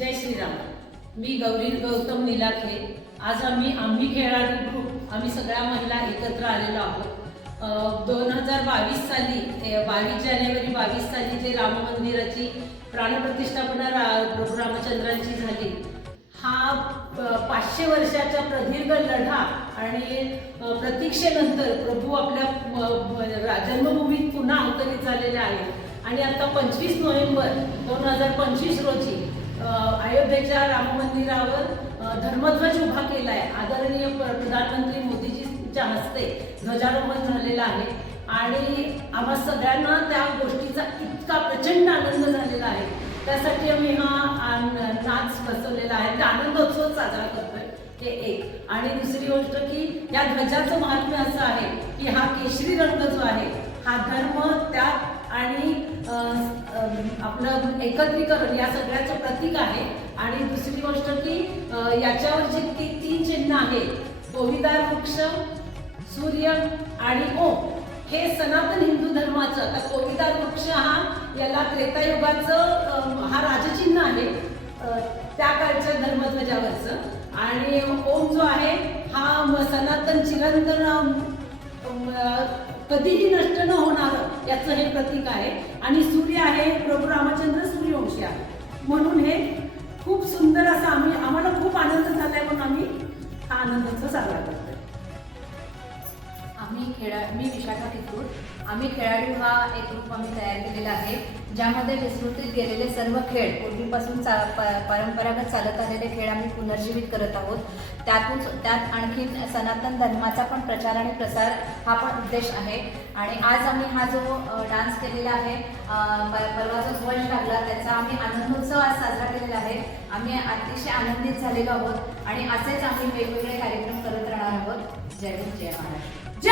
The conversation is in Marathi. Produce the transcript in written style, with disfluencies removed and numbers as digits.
जय श्रीराम। मी गौरी गौतम निलाखे। आज आम्ही खेळाडू ग्रुप आम्ही सगळ्या महिला एकत्र आलेलो आहोत। 2022 साली 22 जानेवारी 22 साली जे राम मंदिराची प्राणप्रतिष्ठापना प्रभू रामचंद्रांची झाली, हा 500 वर्षाचा प्रदीर्घ लढा आणि प्रतीक्षेनंतर प्रभू आपल्या जन्मभूमीत पुन्हा अवतरित झालेले आहेत। आणि आता 25 नोव्हेंबर 2025 रोजी अयोध्येच्या राम मंदिरावर धर्मध्वज उभा केला आहे। आदरणीय प्रधानमंत्री मोदीजींच्या हस्ते ध्वजारोहण झालेलं आहे आणि आम्हा सगळ्यांना त्या गोष्टीचा इतका प्रचंड आनंद झालेला आहे। त्यासाठी आम्ही हा नाच बसवलेला आहे, आनंदोत्सव साजरा करतोय। हे एक। आणि दुसरी गोष्ट की या ध्वजाचं महात्म्य असं आहे की हा केशरी रंग जो आहे हा धर्म, त्याग आणि आपलं एकत्रीकरण या सगळ्याचं प्रतीक आहे। आणि दुसरी गोष्ट की याच्यावर जे 3 चिन्ह आहे, कोविदार वृक्ष, सूर्य आणि ओम, हे सनातन हिंदू धर्माचं। आता कोविदार वृक्ष याला त्रेतायुगाचं हा राजचिन्ह आहे त्या काळच्या धर्मध्वजावरचं। आणि ओम जो आहे हा सनातन चिरंतन कधीही नष्ट न होणार याचं हे प्रतीक आहे। आणि सूर्य आहे प्रभू रामचंद्र सूर्यवंशी आहे, म्हणून हे खूप सुंदर असं आम्हाला खूप आनंद झालाय, म्हणून आम्ही हा आनंदाचा साजरा करतोय। मी विशाखा कितूर। आम्ही खेळाडू हा एक ग्रुप आम्ही तयार केलेला आहे, ज्यामध्ये विस्मृतीत गेलेले सर्व खेळ, पूर्वीपासून परंपरागत चालत आलेले खेळ आम्ही पुनर्जीवित करत आहोत। त्यात आणखीन सनातन धर्माचा पण प्रचार आणि प्रसार हा पण उद्देश आहे। आणि आज आम्ही हा जो डान्स केलेला आहे, परवा जो ध्वज लागला त्याचा आम्ही आनंदोत्सव आज साजरा केलेला आहे। आम्ही अतिशय आनंदित झालेलो आहोत आणि असेच आम्ही वेगवेगळे कार्यक्रम करत राहणार आहोत। जय हिंद, जय महाराष्ट्र। जय